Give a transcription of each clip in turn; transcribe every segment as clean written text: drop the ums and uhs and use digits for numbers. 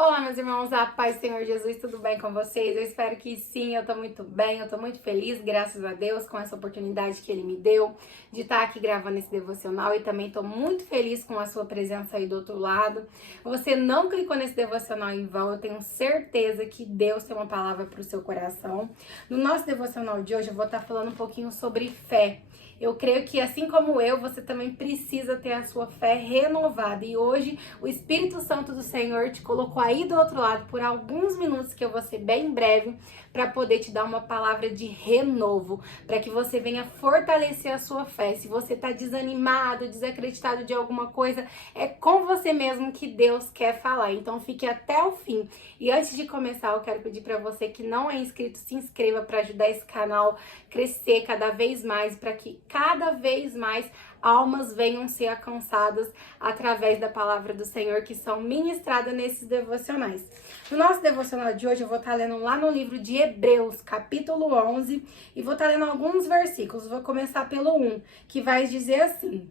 Olá, meus irmãos, a paz do Senhor Jesus, tudo bem com vocês? Eu espero que sim, eu tô muito bem, eu tô muito feliz, graças a Deus, com essa oportunidade que Ele me deu de estar aqui gravando esse devocional e também tô muito feliz com a sua presença aí do outro lado. Você não clicou nesse devocional em vão, eu tenho certeza que Deus tem uma palavra pro seu coração. No nosso devocional de hoje eu vou estar falando um pouquinho sobre fé. Eu creio que assim como eu, você também precisa ter a sua fé renovada. E hoje o Espírito Santo do Senhor te colocou aí do outro lado por alguns minutos, que eu vou ser bem breve, para poder te dar uma palavra de renovo, para que você venha fortalecer a sua fé. Se você está desanimado, desacreditado de alguma coisa, é com você mesmo que Deus quer falar. Então fique até o fim. E antes de começar, eu quero pedir para você que não é inscrito, se inscreva para ajudar esse canal a crescer cada vez mais, para que cada vez mais almas venham ser alcançadas através da palavra do Senhor que são ministradas nesses devocionais. No nosso devocional de hoje eu vou estar lendo lá no livro de Hebreus, capítulo 11, e vou estar lendo alguns versículos. Vou começar pelo 1, que vai dizer assim: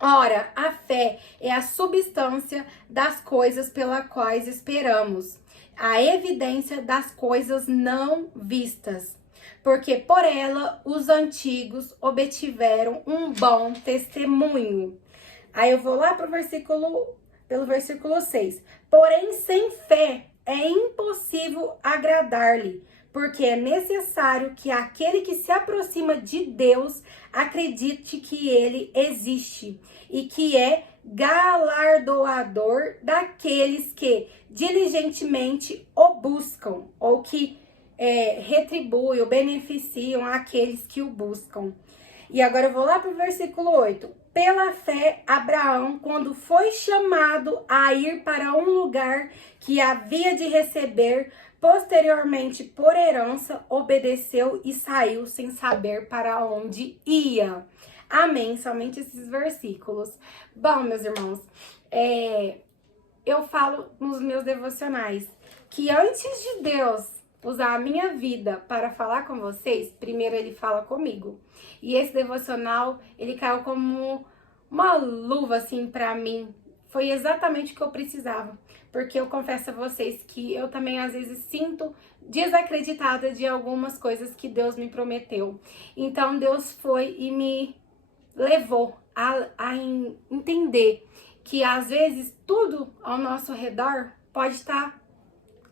Ora, a fé é a substância das coisas pelas quais esperamos, a evidência das coisas não vistas. Porque por ela os antigos obtiveram um bom testemunho. Aí eu vou lá pelo versículo 6. Porém, sem fé é impossível agradar-lhe, porque é necessário que aquele que se aproxima de Deus acredite que ele existe e que é galardoador daqueles que diligentemente o buscam, ou que retribui ou beneficiam aqueles que o buscam. E agora eu vou lá para o versículo 8. Pela fé, Abraão, quando foi chamado a ir para um lugar que havia de receber, posteriormente por herança, obedeceu e saiu sem saber para onde ia. Amém. Somente esses versículos. Bom, meus irmãos, eu falo nos meus devocionais que antes de Deus usar a minha vida para falar com vocês, primeiro ele fala comigo. E esse devocional, ele caiu como uma luva assim para mim. Foi exatamente o que eu precisava, porque eu confesso a vocês que eu também às vezes sinto desacreditada de algumas coisas que Deus me prometeu. Então Deus foi e me levou a entender que às vezes tudo ao nosso redor pode estar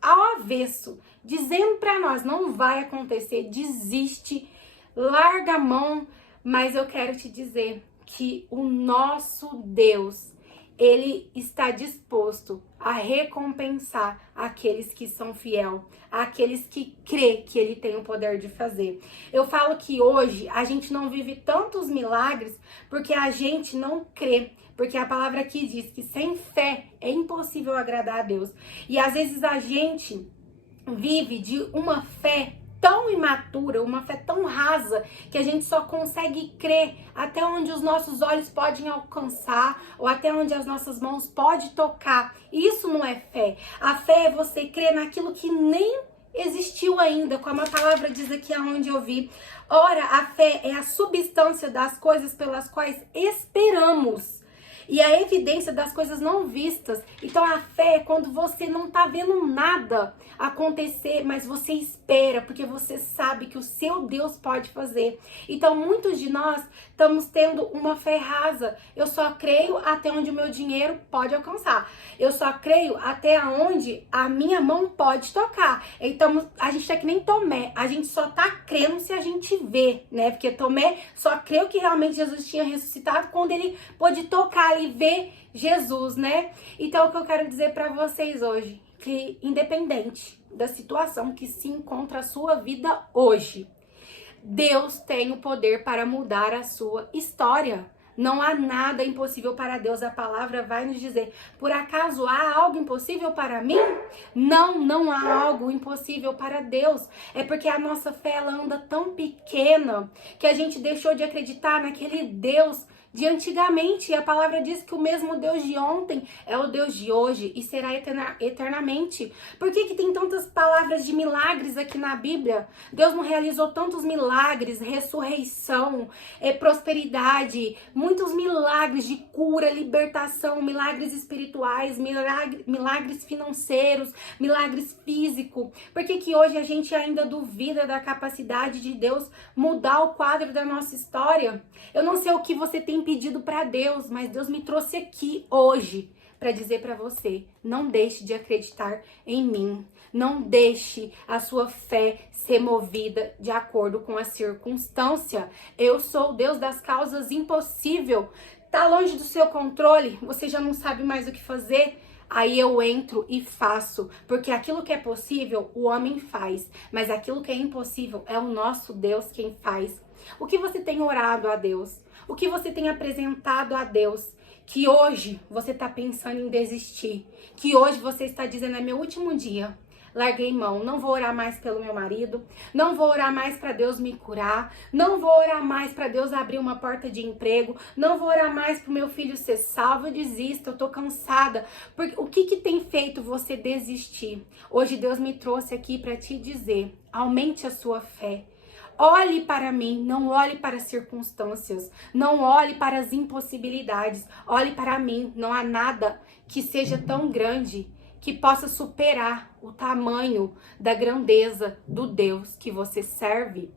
ao avesso, dizendo para nós, não vai acontecer, desiste, larga a mão. Mas eu quero te dizer que o nosso Deus, ele está disposto a recompensar aqueles que são fiel, aqueles que crê que ele tem o poder de fazer. Eu falo que hoje a gente não vive tantos milagres porque a gente não crê. Porque a palavra aqui diz que sem fé é impossível agradar a Deus. E às vezes a gente vive de uma fé tão imatura, uma fé tão rasa, que a gente só consegue crer até onde os nossos olhos podem alcançar, ou até onde as nossas mãos podem tocar. Isso não é fé. A fé é você crer naquilo que nem existiu ainda, como a palavra diz aqui aonde eu vi. Ora, a fé é a substância das coisas pelas quais esperamos e a evidência das coisas não vistas. Então a fé é quando você não tá vendo nada acontecer, mas você espera, porque você sabe que o seu Deus pode fazer. Então muitos de nós estamos tendo uma fé rasa. Eu só creio até onde o meu dinheiro pode alcançar. Eu só creio até onde a minha mão pode tocar. Então a gente é que nem Tomé, a gente só tá crendo se a gente vê, né? Porque Tomé só creu que realmente Jesus tinha ressuscitado quando ele pôde tocar e ver Jesus, né? Então o que eu quero dizer para vocês hoje, que independente da situação que se encontra a sua vida hoje, Deus tem o poder para mudar a sua história. Não há nada impossível para Deus. A palavra vai nos dizer: por acaso há algo impossível para mim? Não, não há algo impossível para Deus. É porque a nossa fé ela anda tão pequena que a gente deixou de acreditar naquele Deus de antigamente. A palavra diz que o mesmo Deus de ontem é o Deus de hoje e será eternamente. Por que tem tantas palavras de milagres aqui na Bíblia? Deus não realizou tantos milagres, ressurreição, prosperidade, muitos milagres de cura, libertação, milagres espirituais, milagres financeiros, milagres físicos. Por que hoje a gente ainda duvida da capacidade de Deus mudar o quadro da nossa história? Eu não sei o que você tem pedido para Deus, mas Deus me trouxe aqui hoje para dizer para você: não deixe de acreditar em mim. Não deixe a sua fé ser movida de acordo com a circunstância. Eu sou o Deus das causas impossível. Tá longe do seu controle, você já não sabe mais o que fazer. Aí eu entro e faço, porque aquilo que é possível, o homem faz, mas aquilo que é impossível é o nosso Deus quem faz. O que você tem orado a Deus? O que você tem apresentado a Deus? Que hoje você está pensando em desistir, que hoje você está dizendo: é meu último dia. Larguei mão, não vou orar mais pelo meu marido, não vou orar mais para Deus me curar, não vou orar mais para Deus abrir uma porta de emprego, não vou orar mais para o meu filho ser salvo. Eu desisto, eu tô cansada. Porque o que tem feito você desistir? Hoje Deus me trouxe aqui para te dizer: aumente a sua fé. Olhe para mim, não olhe para as circunstâncias, não olhe para as impossibilidades, olhe para mim. Não há nada que seja tão grande que possa superar o tamanho da grandeza do Deus que você serve.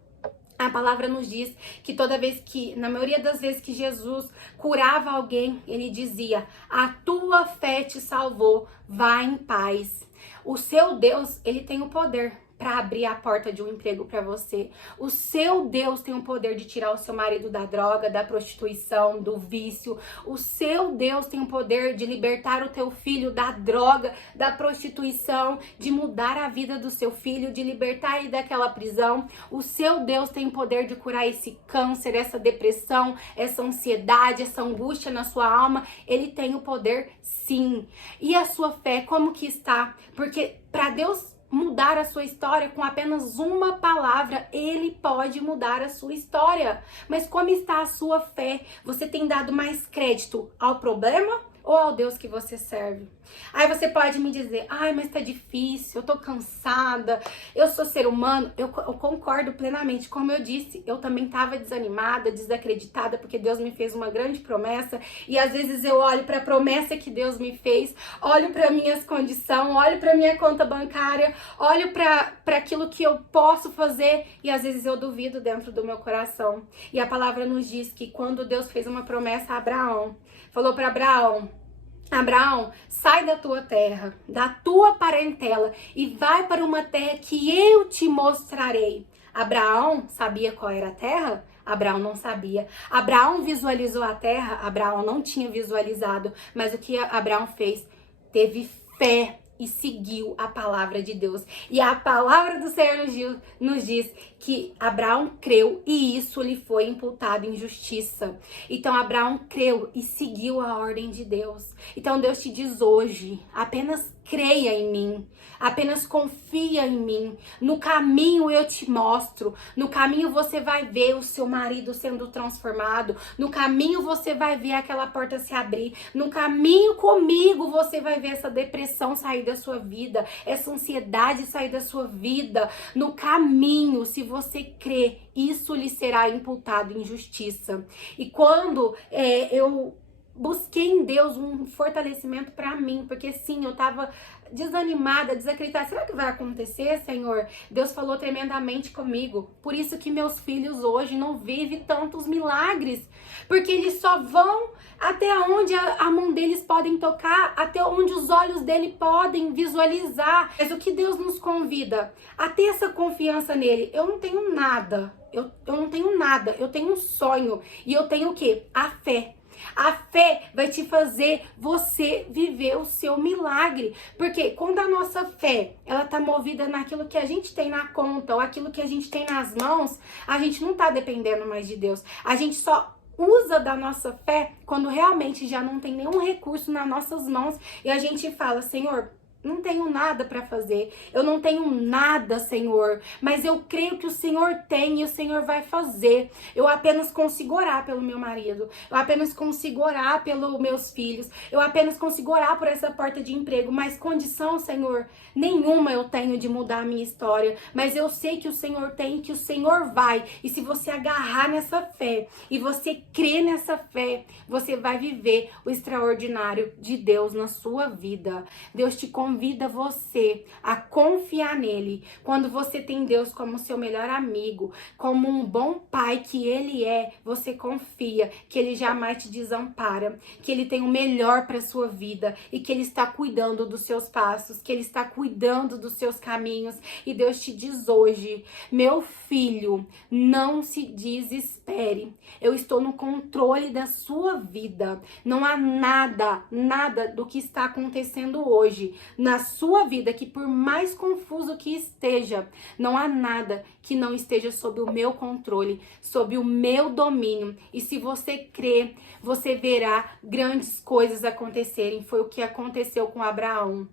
A palavra nos diz que toda vez que, na maioria das vezes que Jesus curava alguém, ele dizia: a tua fé te salvou, vá em paz. O seu Deus, ele tem o poder para abrir a porta de um emprego para você. O seu Deus tem o poder de tirar o seu marido da droga, da prostituição, do vício. O seu Deus tem o poder de libertar o teu filho da droga, da prostituição, de mudar a vida do seu filho, de libertar ele daquela prisão. O seu Deus tem o poder de curar esse câncer, essa depressão, essa ansiedade, essa angústia na sua alma. Ele tem o poder, sim. E a sua fé, como que está? Porque para Deus mudar a sua história com apenas uma palavra, ele pode mudar a sua história. Mas como está a sua fé? Você tem dado mais crédito ao problema ou ao Deus que você serve? Aí você pode me dizer: ai, mas tá difícil, eu tô cansada, eu sou ser humano. Eu concordo plenamente. Como eu disse, eu também tava desanimada, desacreditada, porque Deus me fez uma grande promessa, e às vezes eu olho para a promessa que Deus me fez, olho para minhas condições, olho para minha conta bancária, olho para aquilo que eu posso fazer, e às vezes eu duvido dentro do meu coração. E a palavra nos diz que quando Deus fez uma promessa a Abraão, falou para Abraão: Abraão, sai da tua terra, da tua parentela e vai para uma terra que eu te mostrarei. Abraão sabia qual era a terra? Abraão não sabia. Abraão visualizou a terra? Abraão não tinha visualizado. Mas o que Abraão fez? Teve fé e seguiu a palavra de Deus. E a palavra do Senhor nos diz que Abraão creu e isso lhe foi imputado em justiça. Então Abraão creu e seguiu a ordem de Deus. Então Deus te diz hoje: apenas creia em mim, apenas confia em mim. No caminho eu te mostro. No caminho você vai ver o seu marido sendo transformado. No caminho você vai ver aquela porta se abrir. No caminho comigo você vai ver essa depressão sair da sua vida, essa ansiedade sair da sua vida. No caminho, se você crê, isso lhe será imputado em justiça. E quando eu busquei em Deus um fortalecimento para mim, porque sim, eu tava desanimada, desacreditada. Será que vai acontecer, Senhor? Deus falou tremendamente comigo. Por isso que meus filhos hoje não vivem tantos milagres, porque eles só vão até onde a mão deles podem tocar, até onde os olhos dele podem visualizar. Mas o que Deus nos convida? A ter essa confiança nele. Eu não tenho nada, eu não tenho nada, eu tenho um sonho, e eu tenho o quê? A fé. A fé vai te fazer você viver o seu milagre. Porque quando a nossa fé, ela tá movida naquilo que a gente tem na conta, ou aquilo que a gente tem nas mãos, a gente não tá dependendo mais de Deus. A gente só usa da nossa fé quando realmente já não tem nenhum recurso nas nossas mãos e a gente fala: Senhor, não tenho nada para fazer, eu não tenho nada, Senhor, mas eu creio que o Senhor tem e o Senhor vai fazer. Eu apenas consigo orar pelo meu marido, eu apenas consigo orar pelos meus filhos, eu apenas consigo orar por essa porta de emprego, mas condição, Senhor, nenhuma eu tenho de mudar a minha história, mas eu sei que o Senhor tem e que o Senhor vai, e se você agarrar nessa fé e você crer nessa fé, você vai viver o extraordinário de Deus na sua vida. Deus te convida você a confiar nele. Quando você tem Deus como seu melhor amigo, como um bom pai que ele é, você confia que ele jamais te desampara, que ele tem o melhor para sua vida e que ele está cuidando dos seus passos, que ele está cuidando dos seus caminhos. E Deus te diz hoje, meu filho, não se desespere. Eu estou no controle da sua vida. Não há nada do que está acontecendo hoje na sua vida que, por mais confuso que esteja, não há nada que não esteja sob o meu controle, sob o meu domínio. E se você crer, você verá grandes coisas acontecerem. Foi o que aconteceu com Abraão.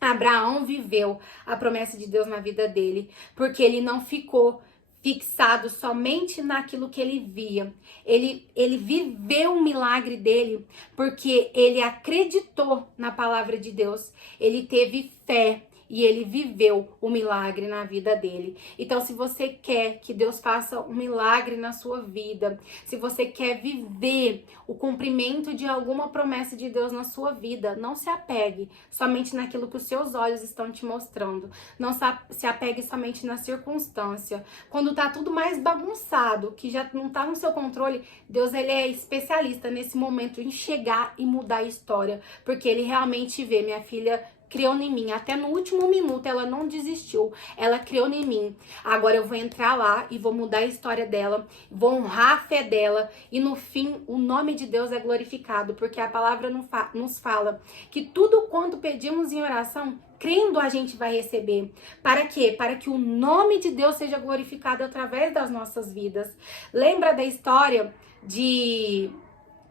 Abraão viveu a promessa de Deus na vida dele, porque ele não ficou fixado somente naquilo que ele via. Ele viveu o milagre dele porque ele acreditou na palavra de Deus. Ele teve fé e ele viveu o milagre na vida dele. Então, se você quer que Deus faça um milagre na sua vida, se você quer viver o cumprimento de alguma promessa de Deus na sua vida, não se apegue somente naquilo que os seus olhos estão te mostrando. Não se apegue somente na circunstância. Quando tá tudo mais bagunçado, que já não tá no seu controle, Deus, ele é especialista nesse momento em chegar e mudar a história, porque ele realmente vê, minha filha criou em mim, até no último minuto ela não desistiu, ela criou em mim. Agora eu vou entrar lá e vou mudar a história dela, vou honrar a fé dela e no fim o nome de Deus é glorificado, porque a palavra nos fala que tudo quanto pedimos em oração, crendo a gente vai receber. Para quê? Para que o nome de Deus seja glorificado através das nossas vidas. Lembra da história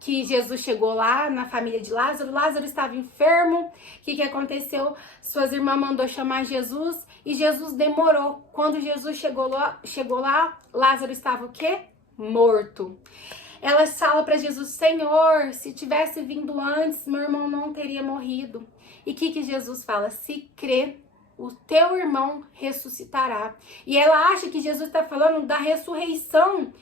que Jesus chegou lá na família de Lázaro? Lázaro estava enfermo. O que aconteceu? Suas irmãs mandou chamar Jesus e Jesus demorou. Quando Jesus chegou lá, Lázaro estava o quê? Morto. Elas falam para Jesus, Senhor, se tivesse vindo antes, meu irmão não teria morrido. E o que Jesus fala? Se crê, o teu irmão ressuscitará. E ela acha que Jesus está falando da ressurreição,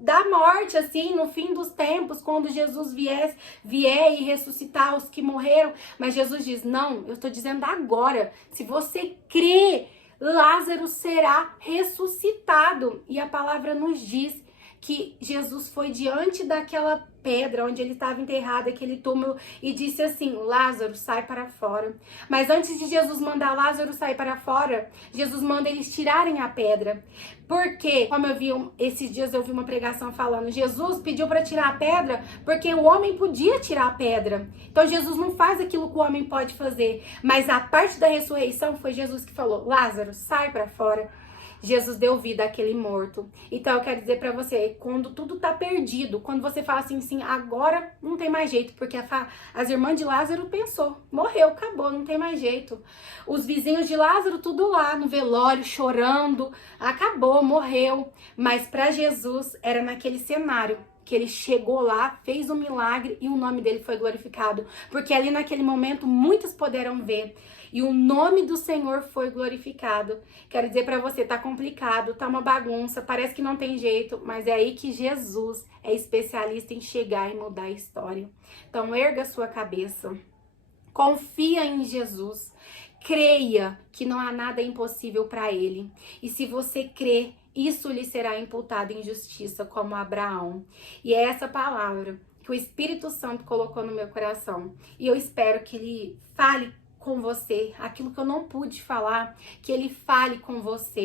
da morte, assim, no fim dos tempos, quando Jesus vier e ressuscitar os que morreram. Mas Jesus diz, não, eu estou dizendo agora. Se você crê, Lázaro será ressuscitado. E a palavra nos diz que Jesus foi diante daquela pedra onde ele estava enterrado, aquele túmulo, e disse assim, Lázaro, sai para fora. Mas antes de Jesus mandar Lázaro sair para fora, Jesus manda eles tirarem a pedra. Porque, como eu vi, esses dias eu vi uma pregação falando, Jesus pediu para tirar a pedra porque o homem podia tirar a pedra. Então Jesus não faz aquilo que o homem pode fazer. Mas a parte da ressurreição foi Jesus que falou, Lázaro, sai para fora. Jesus deu vida àquele morto. Então eu quero dizer pra você, quando tudo tá perdido, quando você fala assim, sim, agora não tem mais jeito, porque as irmãs de Lázaro pensou, morreu, acabou, não tem mais jeito. Os vizinhos de Lázaro tudo lá no velório, chorando, acabou, morreu. Mas pra Jesus era naquele cenário que ele chegou lá, fez um milagre e o nome dele foi glorificado. Porque ali naquele momento muitos puderam ver e o nome do Senhor foi glorificado. Quero dizer pra você, tá complicado, tá uma bagunça, parece que não tem jeito, mas é aí que Jesus é especialista em chegar e mudar a história. Então erga a sua cabeça, confia em Jesus, creia que não há nada impossível para ele. E se você crê, isso lhe será imputado em justiça, como Abraão. E é essa palavra que o Espírito Santo colocou no meu coração. E eu espero que ele fale com você aquilo que eu não pude falar, que ele fale com você.